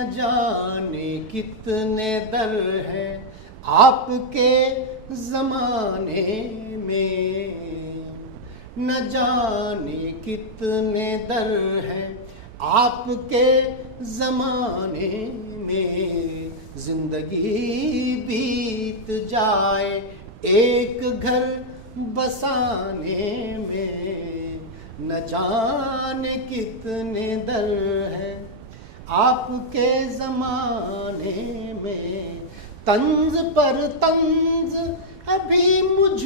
न जाने कितने दर हैं आपके ज़माने में, न जाने कितने दर हैं आपके ज़माने में। जिंदगी बीत जाए एक घर बसाने में, न जाने कितने दर हैं आपके ज़माने में। तंज पर तंज अभी मुझ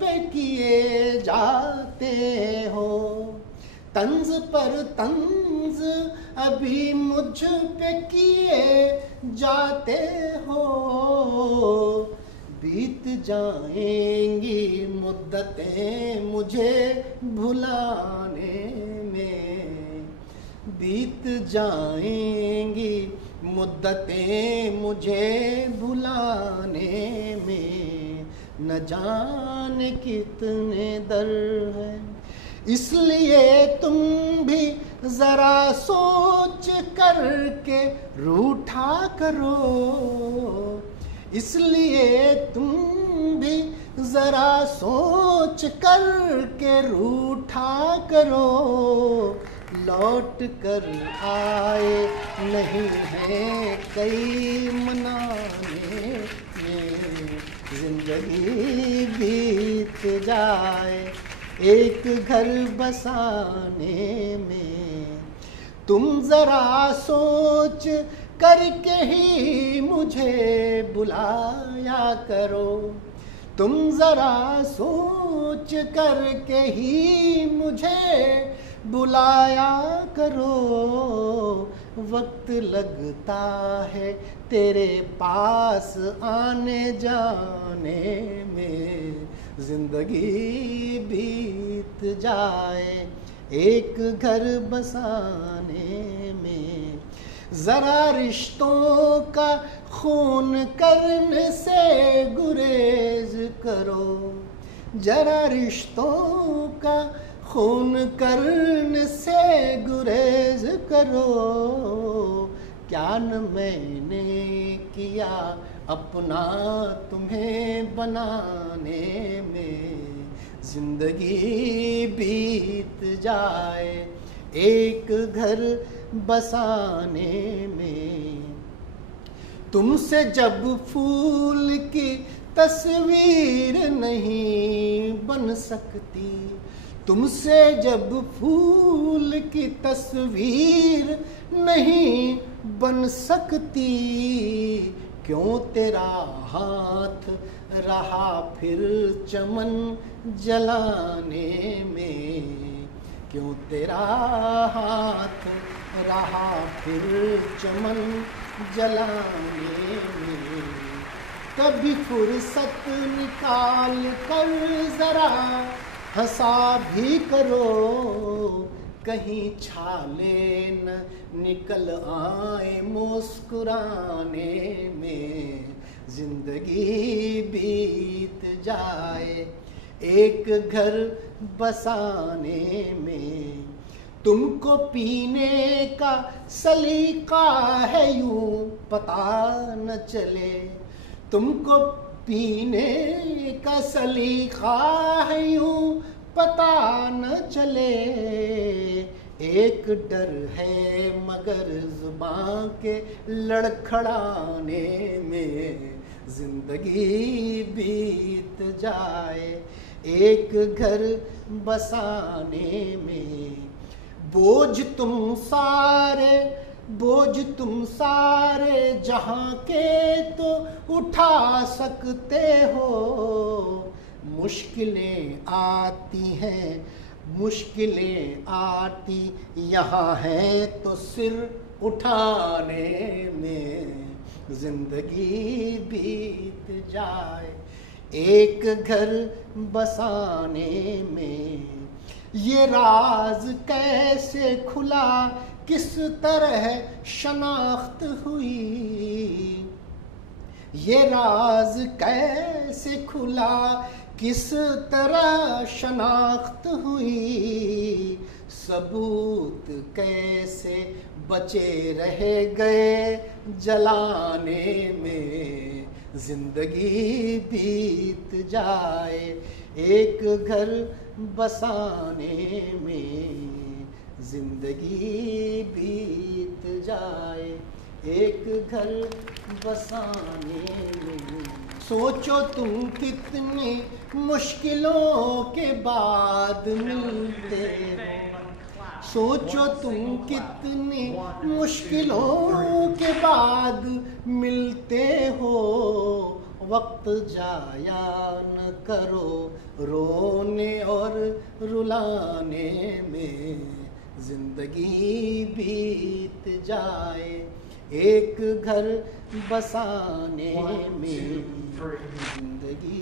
पे किए जाते हो, तंज पर तंज अभी मुझ पे किए जाते हो। बीत जाएंगी मुद्दतें मुझे भुलाने में, बीत जाएंगी मुद्दतें मुझे भुलाने में, न जाने कितने दर हैं। इसलिए तुम भी जरा सोच करके रूठा करो, इसलिए तुम भी जरा सोच करके रूठा करो। लौट कर आए नहीं है कई मनाने में, जिंदगी बीत जाए एक घर बसाने में। तुम जरा सोच करके ही मुझे बुलाया करो, तुम जरा सोच करके ही मुझे बुलाया करो। वक्त लगता है तेरे पास आने जाने में, जिंदगी बीत जाए एक घर बसाने में। जरा रिश्तों का खून करने से गुरेज करो, जरा रिश्तों का खून करने से गुरेज करो। क्या न मैंने किया अपना तुम्हें बनाने में, जिंदगी बीत जाए एक घर बसाने में। तुमसे जब फूल की तस्वीर नहीं बन सकती, तुमसे जब फूल की तस्वीर नहीं बन सकती, क्यों तेरा हाथ रहा फिर चमन जलाने में, क्यों तेरा हाथ रहा फिर चमन जलाने में। कभी फुर्सत निकाल कर जरा हंसा भी करो, कहीं छाले न निकल आए मुस्कुराने में, जिंदगी बीत जाए एक घर बसाने में। तुमको पीने का सलीका है यूं पता न चले, तुमको पीने का सलीका है यूं पता न चले। एक डर है मगर जुबां के लड़खड़ाने में, जिंदगी बीत जाए एक घर बसाने में। बोझ तुम सारे जहां के तो उठा सकते हो, मुश्किलें आती यहाँ है तो सिर उठाने में, जिंदगी बीत जाए एक घर बसाने में। ये राज कैसे खुला किस तरह शनाख्त हुई, ये राज कैसे खुला किस तरह शनाख्त हुई। सबूत कैसे बचे रह गए जलाने में, जिंदगी बीत जाए एक घर बसाने में, जिंदगी बीत जाए एक घर बसाने में। सोचो तुम कितनी मुश्किलों के बाद मिलते हो, सोचो तुम कितनी मुश्किलों के बाद मिलते हो, वक्त जाया न करो रोने और रुलाने में, जिंदगी बीत जाए एक घर बसाने में, जिंदगी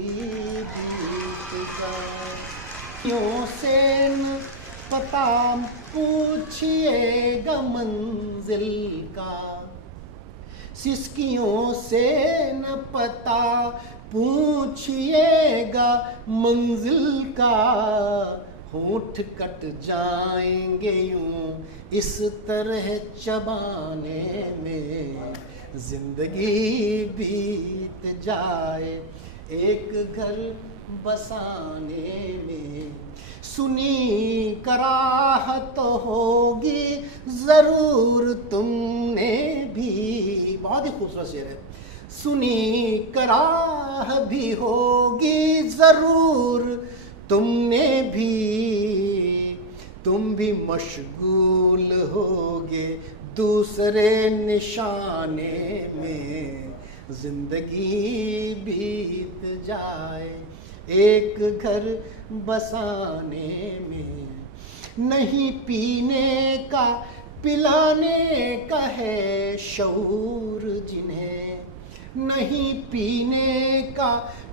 बीत जाए। क्यों से न पता पूछिएगा मंजिल का, सिसकियों से न पता पूछिएगा मंजिल का, होंठ कट जाएंगे यूं इस तरह चबाने में, जिंदगी बीत जाए एक घर बसाने में। सुनी कराहत होगी जरूर तुमने भी, बहुत ही खूबसूरत शेर है। सुनी कराह भी होगी जरूर तुमने भी, तुम भी मशगूल होगे दूसरे निशाने में, जिंदगी बीत जाए एक घर बसाने में। नहीं पीने का पिलाने का है शऊर जिन्हें, नहीं पीने का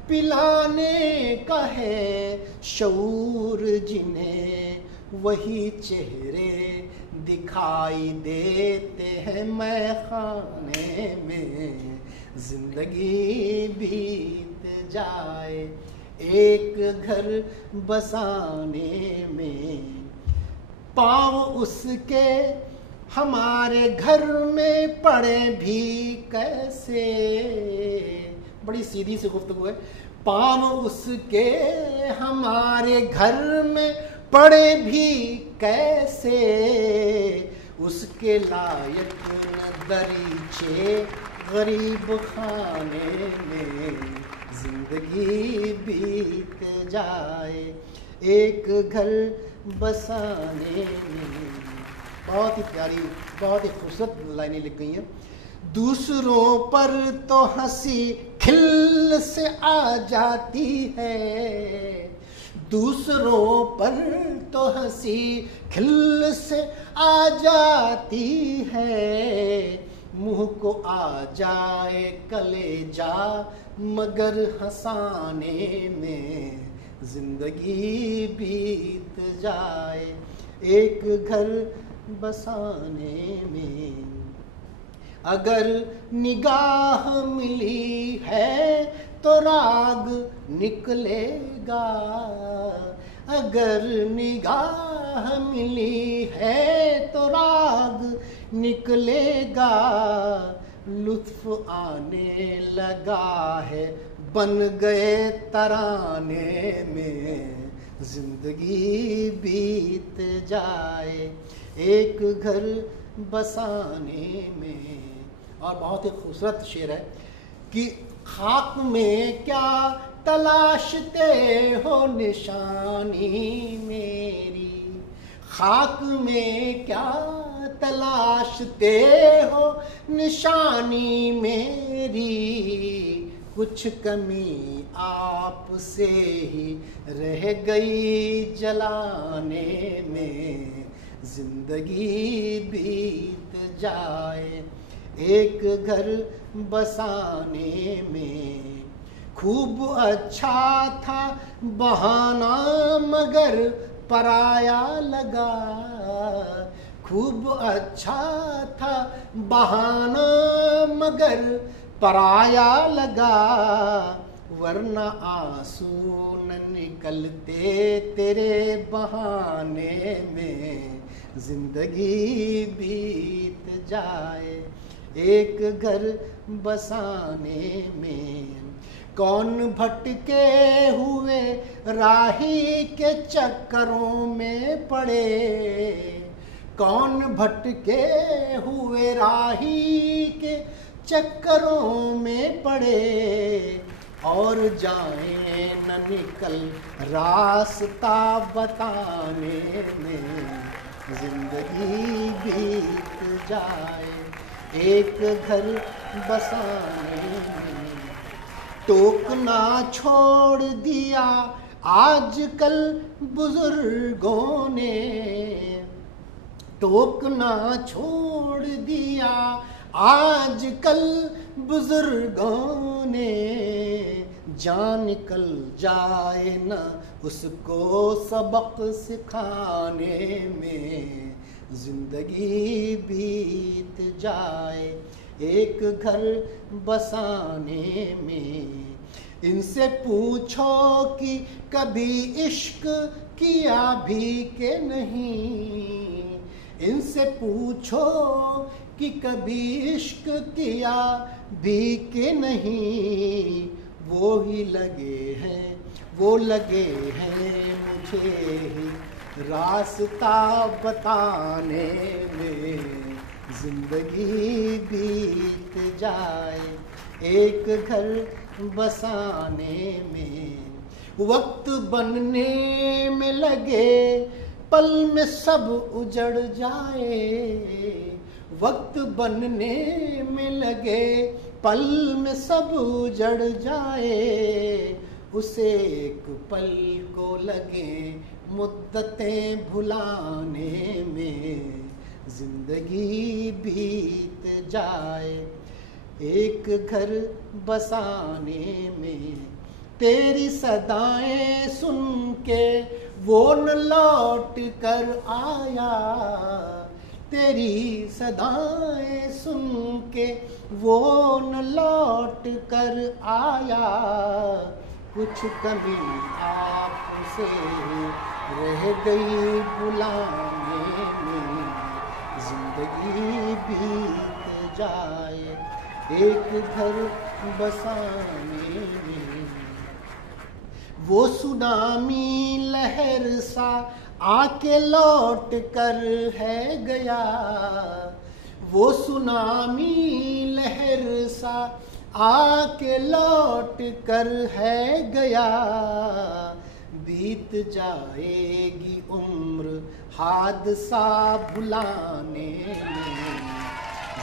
पिलाने का है शऊर जिन्हें, वही चेहरे दिखाई देते हैं मैखाने में, जिंदगी बीत जाए एक घर बसाने में। पाँव उसके हमारे घर में पड़े भी कैसे, बड़ी सीधी सी गुफ्तगू है। पाँव उसके हमारे घर में पड़े भी कैसे, उसके लायक न दरीचे गरीब खाने में, जिंदगी बीत जाए एक घर बसाने में। बहुत ही प्यारी, बहुत ही खूबसूरत लाइनें लिख गई हैं। दूसरों पर तो हंसी खिल से आ जाती है, दूसरों पर तो हंसी खिल से आ जाती है, मुंह को आ जाए कलेजा मगर हंसाने में, जिंदगी बीत जाए एक घर बसाने में। अगर निगाह मिली है तो राग निकलेगा, अगर निगाह मिली है तो राग निकलेगा, लुत्फ आने लगा है बन गए तराने में, जिंदगी बीत जाए एक घर बसाने में। और बहुत ही खूबसूरत शेर है कि खाक में क्या तलाशते हो निशानी मेरी, खाक में क्या तलाशते हो निशानी मेरी, कुछ कमी आपसे ही रह गई जलाने में, जिंदगी बीत जाए एक घर बसाने में। खूब अच्छा था बहाना मगर पराया लगा, खूब अच्छा था बहाना मगर पराया लगा, वरना आंसू न निकलते तेरे बहाने में, जिंदगी बीत जाए एक घर बसाने में। कौन भटके हुए राही के चक्करों में पड़े, कौन भटके हुए राही के चक्करों में पड़े, और जाए न निकल रास्ता बताने में, जिंदगी बीत जाए एक घर बसाने में। टोकना छोड़ दिया आजकल बुजुर्गों ने, टोकना छोड़ दिया आजकल बुजुर्गों ने, जान निकल जाए न उसको सबक सिखाने में, जिंदगी बीत जाए एक घर बसाने में। इनसे पूछो कि कभी इश्क किया भी के नहीं, इनसे पूछो कि कभी इश्क किया भी के नहीं, वो ही लगे हैं, वो लगे हैं मुझे ही रास्ता बताने में, जिंदगी बीत जाए एक घर बसाने में। वक्त बनने में लगे पल में सब उजड़ जाए, वक्त बनने में लगे पल में सब उजड़ जाए, उसे एक पल को लगे मुद्दतें भुलाने में, जिंदगी बीत जाए एक घर बसाने में। तेरी सदाएं सुन के वो न लौट कर आया, तेरी सदाएं सुन के वो न लौट कर आया, कुछ कमी आपसे रह गई बुलाने में, जिंदगी बीत जाए एक घर बसाने में। वो सुनामी लहर सा आके लौट कर है गया, वो सुनामी लहर सा आके लौट कर है गया, बीत जाएगी उम्र हादसा भुलाने में,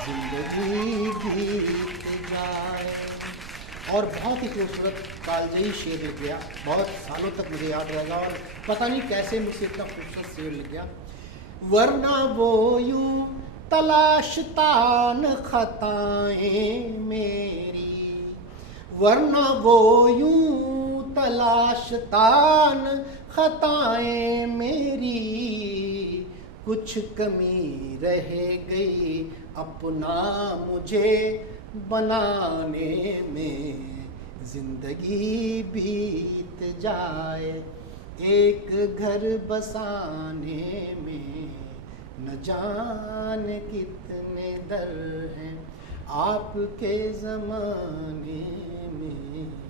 जिंदगी बीत जाए। और बहुत ही खूबसूरत कालजयी शेर लिख गया, बहुत सालों तक मुझे याद रहेगा और पता नहीं कैसे मुझसे इतना खूबसूरत शेर लिख गया। वरना वो यूं तलाशता न खताएं मेरी, वरना वो यूं तलाशता न खताएं मेरी, कुछ कमी रह गई अपना मुझे बनाने में, जिंदगी बीत जाए एक घर बसाने में। न जाने कितने दर हैं आपके ज़माने में।